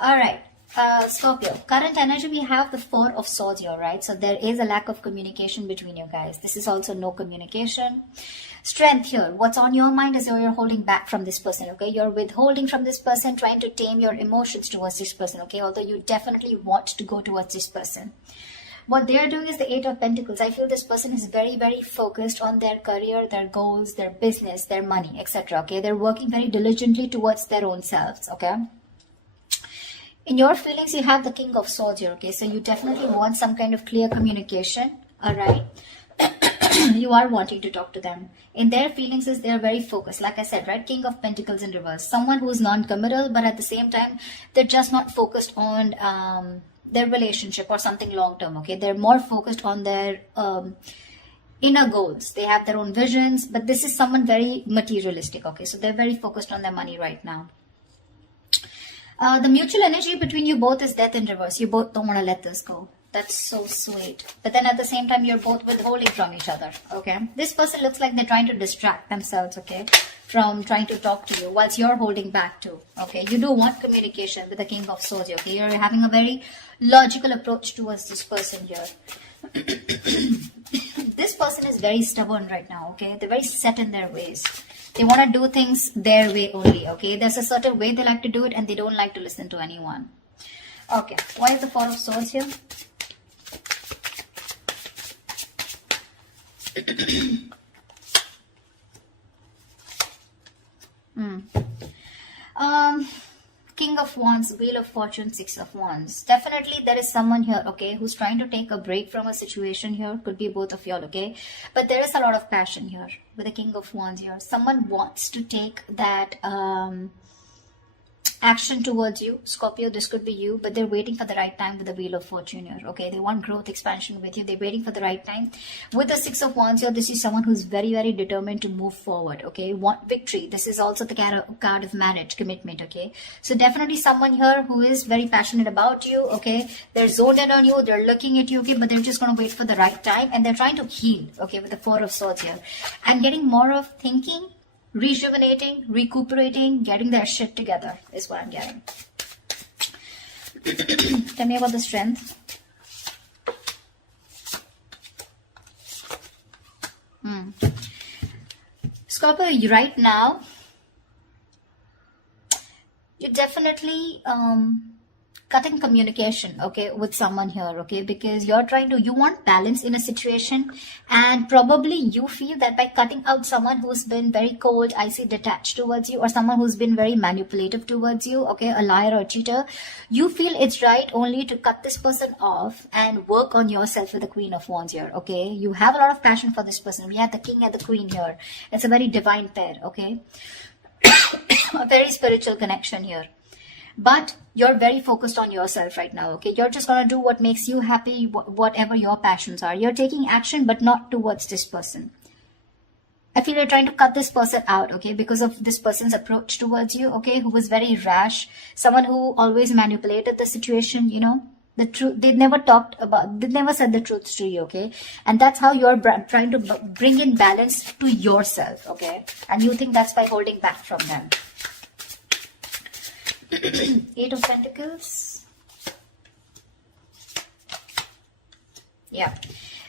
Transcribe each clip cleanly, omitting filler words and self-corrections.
All right. Scorpio, current energy, we have the Four of Swords here, right? So there is a lack of communication between you guys. This is also no communication. Strength here. What's on your mind is you're holding back from this person, okay? You're withholding from this person, trying to tame your emotions towards this person, okay? Although you definitely want to go towards this person. What they are doing is the Eight of Pentacles. I feel this person is very, very focused on their career, their goals, their business, their money, etc. Okay, they're working very diligently towards their own selves, okay? In your feelings, you have the King of Swords here, okay? So you definitely want some kind of clear communication, all right? You are wanting to talk to them. In their feelings, is they're very focused. Like I said, right? King of Pentacles in reverse. Someone who's non-committal, but at the same time, they're just not focused on their relationship or something long-term, okay? They're more focused on their inner goals. They have their own visions, but this is someone very materialistic, okay? So they're very focused on their money right now. The mutual energy between you both is death in reverse. You both don't want to let this go. That's so sweet. But then at the same time, you're both withholding from each other, okay? This person looks like they're trying to distract themselves, okay, from trying to talk to you, whilst you're holding back too, okay? You do want communication with the King of Swords, okay? You're having a very logical approach towards this person here. This person is very stubborn right now, okay? They're very set in their ways. They want to do things their way only, okay? There's a certain way they like to do it and they don't like to listen to anyone. Okay, why is the Four of Swords here? King of Wands, Wheel of Fortune, Six of Wands. Definitely there is someone here, okay, who's trying to take a break from a situation here. Could be both of y'all, okay? But there is a lot of passion here with the King of Wands here. Someone wants to take that action towards you, Scorpio. This could be you, but they're waiting for the right time with the Wheel of Fortune here, okay? They want growth, expansion with you. They're waiting for the right time. With the Six of Wands here, this is someone who's very, very determined to move forward, okay? Want victory. This is also the card of marriage, commitment, okay? So definitely someone here who is very passionate about you, okay? They're zoned in on you, they're looking at you, okay? But they're just going to wait for the right time and they're trying to heal, okay? With the Four of Swords here. I'm getting more of thinking, rejuvenating, recuperating, getting their shit together is what I'm getting. Tell me about the strength. Scorpio, right now, you're definitely cutting communication, okay, with someone here, okay, because you want balance in a situation, and probably you feel that by cutting out someone who's been very cold, icy, detached towards you, or someone who's been very manipulative towards you, okay, a liar or a cheater, you feel it's right only to cut this person off and work on yourself with the Queen of Wands here, okay? You have a lot of passion for this person. We have the King and the Queen here. It's a very divine pair, okay? A very spiritual connection here. But you're very focused on yourself right now, okay? You're just going to do what makes you happy, whatever your passions are. You're taking action, but not towards this person. I feel you're trying to cut this person out, okay? Because of this person's approach towards you, okay? Who was very rash. Someone who always manipulated the situation, you know? The truth, they never said the truth to you, okay? And that's how you're trying to bring in balance to yourself, okay? And you think that's by holding back from them. Eight of Pentacles. Yeah.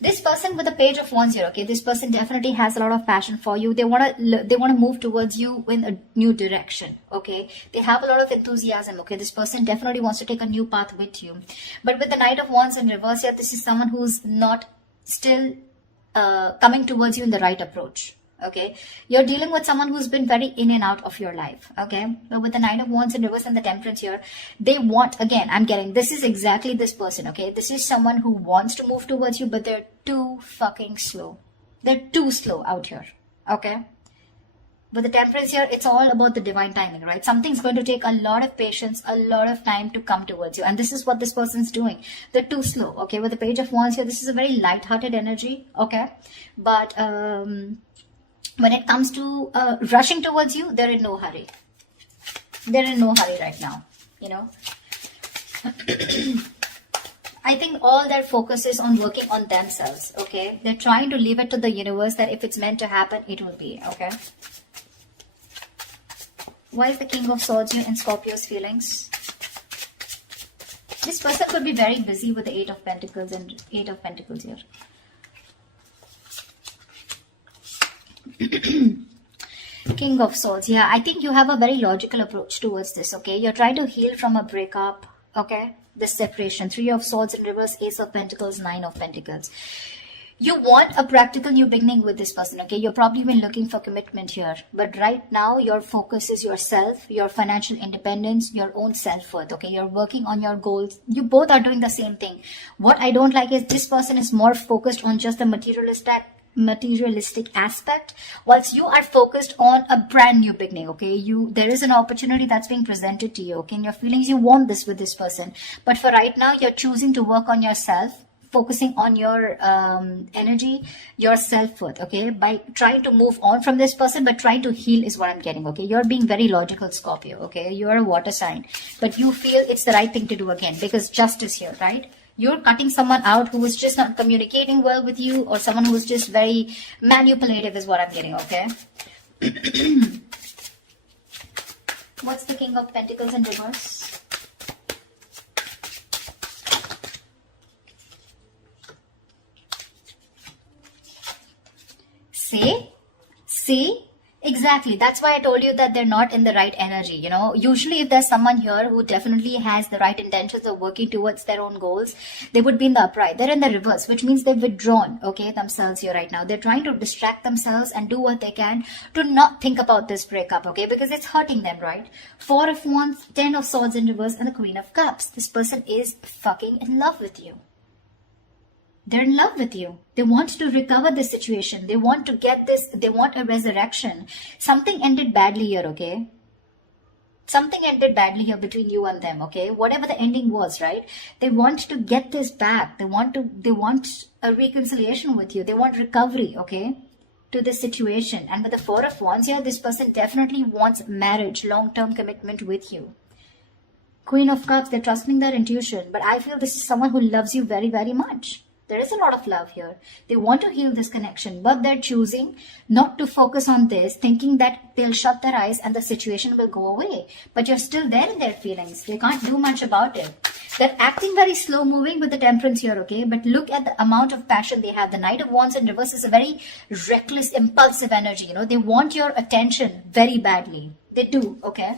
This person with the Page of Wands here, okay? This person definitely has a lot of passion for you. They want to move towards you in a new direction, okay? They have a lot of enthusiasm, okay? This person definitely wants to take a new path with you. But with the Knight of Wands in reverse here, this is someone who's not still coming towards you in the right approach. Okay, you're dealing with someone who's been very in and out of your life, okay? So with the Nine of Wands in reverse and the Temperance here, they want, again, I'm getting, this is exactly this person, okay? This is someone who wants to move towards you, but they're too fucking slow. They're too slow out here, okay? With the Temperance here, it's all about the divine timing, right? Something's going to take a lot of patience, a lot of time to come towards you. And this is what this person's doing. They're too slow, okay? With the Page of Wands here, this is a very light-hearted energy, okay? But, when it comes to rushing towards you, they're in no hurry. They're in no hurry right now, you know. I think all their focus is on working on themselves, okay. They're trying to leave it to the universe that if it's meant to happen, it will be, okay. Why is the King of Swords here in Scorpio's feelings? This person could be very busy with the Eight of Pentacles and Eight of Pentacles here. King of Swords. Yeah, I think you have a very logical approach towards this, okay? You're trying to heal from a breakup, okay? This separation. Three of Swords in reverse, Ace of Pentacles, Nine of Pentacles. You want a practical new beginning with this person, okay? You're probably been looking for commitment here. But right now, your focus is yourself, your financial independence, your own self-worth, okay? You're working on your goals. You both are doing the same thing. What I don't like is this person is more focused on just the materialistic aspect, whilst you are focused on a brand new beginning, okay? There is an opportunity that's being presented to you, okay? In your feelings, you want this with this person. But for right now, you're choosing to work on yourself, focusing on your energy, your self-worth, okay? By trying to move on from this person, but trying to heal is what I'm getting, okay? You're being very logical, Scorpio, okay? You're a water sign, but you feel it's the right thing to do again because justice here, right? You're cutting someone out who is just not communicating well with you, or someone who is just very manipulative is what I'm getting, okay? What's the King of Pentacles in reverse? See? Exactly. That's why I told you that they're not in the right energy. You know, usually if there's someone here who definitely has the right intentions of working towards their own goals, they would be in the upright. They're in the reverse, which means they've withdrawn, okay, themselves here right now. They're trying to distract themselves and do what they can to not think about this breakup, okay, because it's hurting them, right? Four of Wands, Ten of Swords in reverse, and the Queen of Cups. This person is fucking in love with you. They're in love with you. They want to recover this situation. They want to get this. They want a resurrection. Something ended badly here, okay? Something ended badly here between you and them, okay? Whatever the ending was, right? They want to get this back. They want a reconciliation with you. They want recovery, okay? To this situation. And with the Four of Wands here, this person definitely wants marriage, long-term commitment with you. Queen of Cups, they're trusting their intuition. But I feel this is someone who loves you very, very much. There is a lot of love here. They want to heal this connection, but they're choosing not to focus on this, thinking that they'll shut their eyes and the situation will go away. But you're still there in their feelings. They can't do much about it. They're acting very slow moving with the Temperance here, okay? But look at the amount of passion they have. The Knight of Wands in reverse is a very reckless, impulsive energy. You know, they want your attention very badly. They do, okay?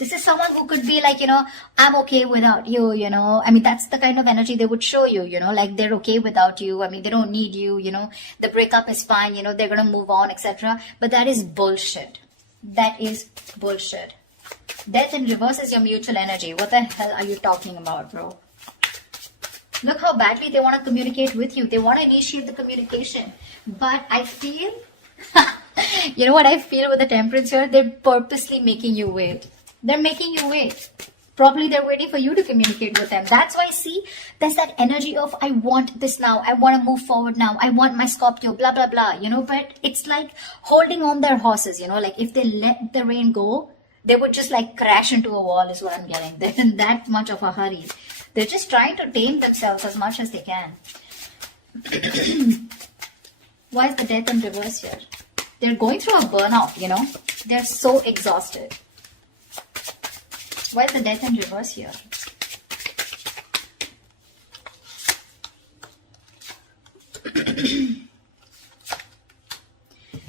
This is someone who could be like, you know, I'm okay without you, you know. I mean, that's the kind of energy they would show you, you know, like they're okay without you. I mean, they don't need you, you know, the breakup is fine, you know, they're going to move on, etc. But that is bullshit. That is bullshit. Death in reverse is your mutual energy. What the hell are you talking about, bro? Look how badly they want to communicate with you. They want to initiate the communication. But I feel, you know what I feel with the Temperance here? They're purposely making you wait. They're making you wait. Probably they're waiting for you to communicate with them. That's why, see, there's that energy of, I want this now. I want to move forward now. I want my Scorpio, blah, blah, blah. You know, but it's like holding on their horses, you know, like if they let the rain go, they would just like crash into a wall is what I'm getting. They're in that much of a hurry. They're just trying to tame themselves as much as they can. Why is the Death in reverse here? They're going through a burnout, you know. They're so exhausted. Why is the Death in reverse here?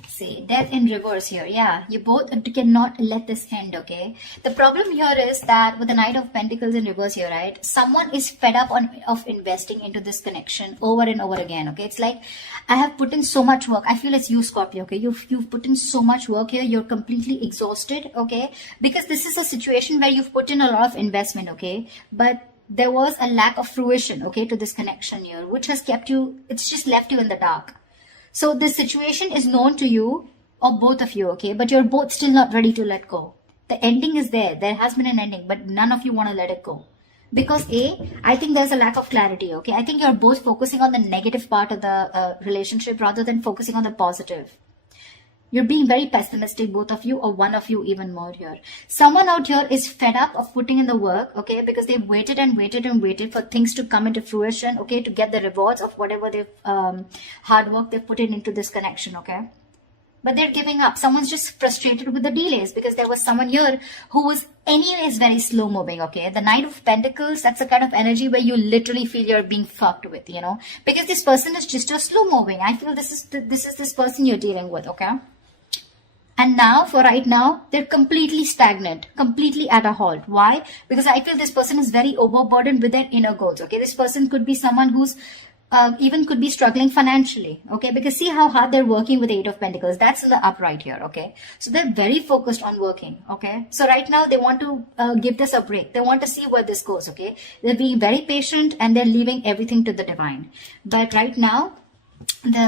See, Death in reverse here. Yeah, you both cannot let this end, okay? The problem here is that with the Knight of Pentacles in reverse here, right? Someone is fed up of investing into this connection over and over again, okay? It's like, I have put in so much work. I feel it's you, Scorpio, okay? You've put in so much work here. You're completely exhausted, okay? Because this is a situation where you've put in a lot of investment, okay? But there was a lack of fruition, okay, to this connection here, which has kept you, it's just left you in the dark. So this situation is known to you, or both of you, okay? But you're both still not ready to let go. The ending is there. There has been an ending, but none of you want to let it go. Because I think there's a lack of clarity, okay? I think you're both focusing on the negative part of the relationship rather than focusing on the positive. You're being very pessimistic, both of you, or one of you even more here. Someone out here is fed up of putting in the work, okay? Because they've waited and waited and waited for things to come into fruition, okay? To get the rewards of whatever they've, hard work they've put into this connection, okay? but they're giving up. Someone's just frustrated with the delays because there was someone here who was anyways very slow moving, okay? The Knight of Pentacles, that's the kind of energy where you literally feel you're being fucked with, you know? Because this person is just a slow moving. I feel this is this person you're dealing with, okay? And now, for right now, they're completely stagnant, completely at a halt. Why? Because I feel this person is very overburdened with their inner goals, okay? This person could be someone who's even could be struggling financially, okay? Because see how hard they're working with the Eight of Pentacles. That's in the upright here, okay? So they're very focused on working, okay? So right now they want to give this a break. They want to see where this goes, okay? They're being very patient and they're leaving everything to the divine. But right now,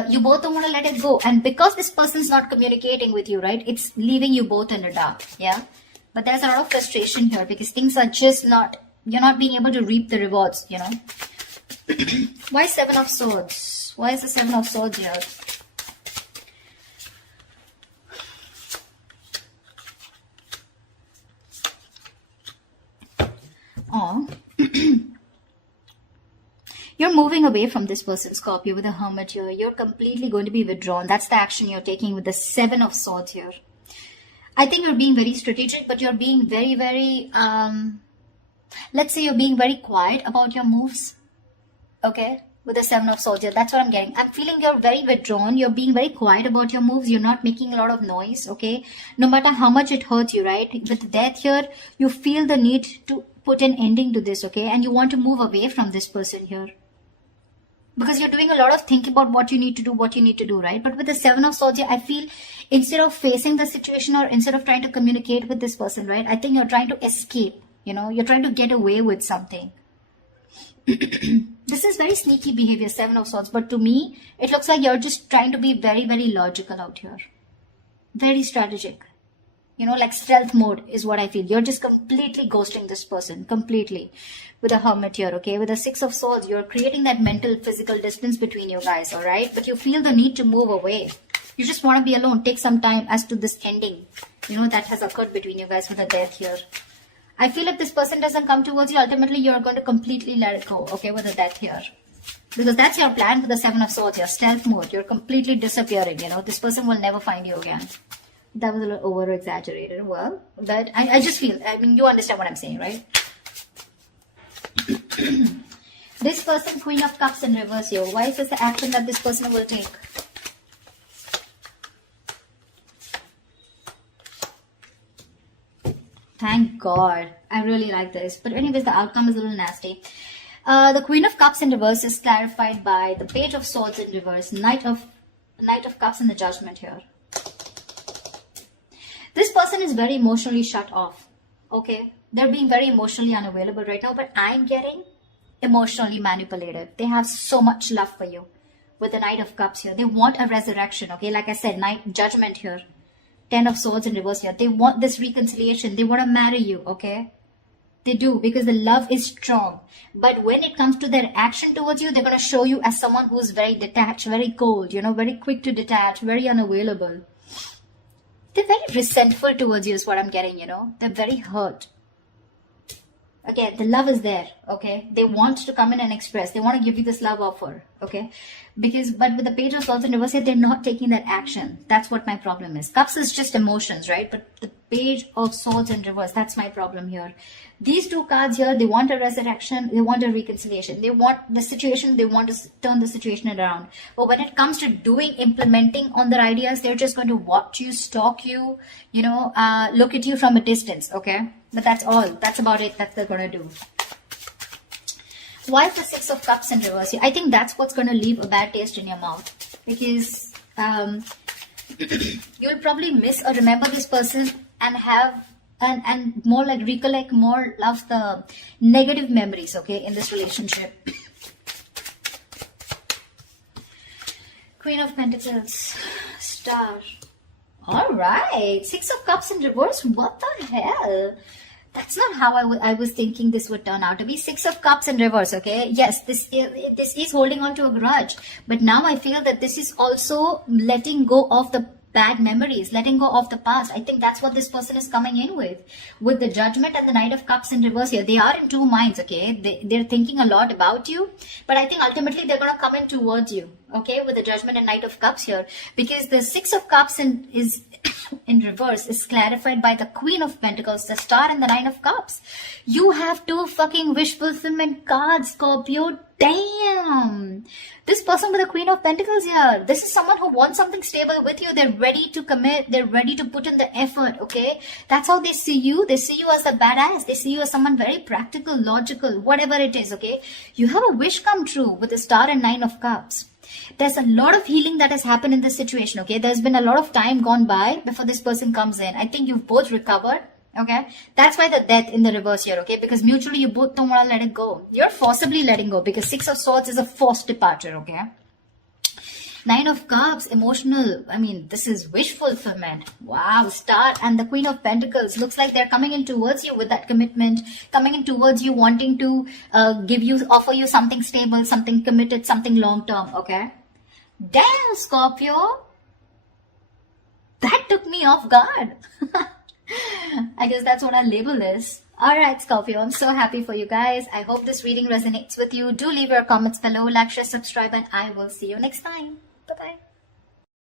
you both don't want to let it go. And because this person's not communicating with you, right? It's leaving you both in the dark, yeah? But there's a lot of frustration here because things are just not, you're not being able to reap the rewards, you know? Why Seven of Swords? Why is the Seven of Swords here? Oh. You're moving away from this person, Scorpio, with the Hermit here. You're completely going to be withdrawn. That's the action you're taking with the Seven of Swords here. I think you're being very strategic, but you're being very, very, let's say you're being very quiet about your moves. Okay, with the Seven of Swords here, that's what I'm getting. I'm feeling you're very withdrawn. You're being very quiet about your moves. You're not making a lot of noise, okay? No matter how much it hurts you, right? With death here, you feel the need to put an ending to this, okay? And you want to move away from this person here. Because you're doing a lot of thinking about what you need to do, right? But with the Seven of Swords here, I feel instead of facing the situation or instead of trying to communicate with this person, right? I think you're trying to escape, you know? You're trying to get away with something. This is very sneaky behavior, Seven of Swords, but to me, it looks like you're just trying to be very, very logical out here. Very strategic. You know, like stealth mode is what I feel. You're just completely ghosting this person, completely. With a Hermit here, okay? With a Six of Swords, you're creating that mental, physical distance between you guys, alright? But you feel the need to move away. You just want to be alone. Take some time as to this ending, you know, that has occurred between you guys with a death here. I feel if this person doesn't come towards you, ultimately you're going to completely let it go, okay, with the death here. Because that's your plan for the Seven of Swords here, stealth mode. You're completely disappearing, you know. This person will never find you again. That was a little over-exaggerated. Well, but I just feel, I mean, you understand what I'm saying, right? This person, Queen of Cups in reverse here. Why is this the action that this person will take? Thank God. I really like this. But anyways, the outcome is a little nasty. The Queen of Cups in reverse is clarified by the Page of Swords in reverse. Knight of Cups in the Judgment here. This person is very emotionally shut off. Okay? They're being very emotionally unavailable right now. But I'm getting emotionally manipulative. They have so much love for you. With the Knight of Cups here. They want a resurrection. Okay? Like I said, Judgment here. Ten of Swords in reverse here. They want this reconciliation. They want to marry you, okay? They do, because the love is strong. But when it comes to their action towards you, they're going to show you as someone who's very detached, very cold, you know, very quick to detach, very unavailable. They're very resentful towards you is what I'm getting, you know. They're very hurt. Again, the love is there, okay? They want to come in and express. They want to give you this love offer, okay? But with the Page of Swords in reverse here, they're not taking that action. That's what my problem is. Cups is just emotions, right? But the Page of Swords in reverse, that's my problem here. These two cards here, they want a resurrection, they want a reconciliation. They want the situation, they want to turn the situation around. But when it comes to implementing on their ideas, they're just going to watch you, stalk you, you know, look at you from a distance, okay? But that's all. That's about it that they're going to do. Why the Six of Cups in reverse? I think that's what's going to leave a bad taste in your mouth. Because you'll probably miss or remember this person and have and more like recollect more of the negative memories, okay, in this relationship. Queen of Pentacles, Star. Alright, Six of Cups in reverse. What the hell? That's not how I was thinking this would turn out to be. Six of Cups in reverse, okay? Yes, this is holding on to a grudge. But now I feel that this is also letting go of the bad memories, letting go of the past. I think that's what this person is coming in with. With the Judgment and the Knight of Cups in reverse here. They are in two minds, okay? They're thinking a lot about you. But I think ultimately they're going to come in towards you, okay, with the Judgment and Knight of Cups here, because the Six of Cups is in reverse is clarified by the Queen of Pentacles, the Star, and the Nine of Cups. You have two fucking wish fulfillment cards, Scorpio. Damn! This person with the Queen of Pentacles here, this is someone who wants something stable with you. They're ready to commit. They're ready to put in the effort, okay? That's how they see you. They see you as the badass. They see you as someone very practical, logical, whatever it is, okay? You have a wish come true with the Star and Nine of Cups. There's a lot of healing that has happened in this situation, okay? There's been a lot of time gone by before this person comes in. I think you've both recovered, okay? That's why the Death in the reverse here, okay? Because mutually you both don't want to let it go. You're forcibly letting go because Six of Swords is a forced departure, okay? Nine of Cups, emotional. I mean, this is wish fulfillment. Wow, Star and the Queen of Pentacles. Looks like they're coming in towards you with that commitment. Coming in towards you, wanting to offer you something stable, something committed, something long-term, okay? Damn, Scorpio. That took me off guard. I guess that's what our label is. Alright, Scorpio, I'm so happy for you guys. I hope this reading resonates with you. Do leave your comments below, like, share, subscribe, and I will see you next time. Bye-bye.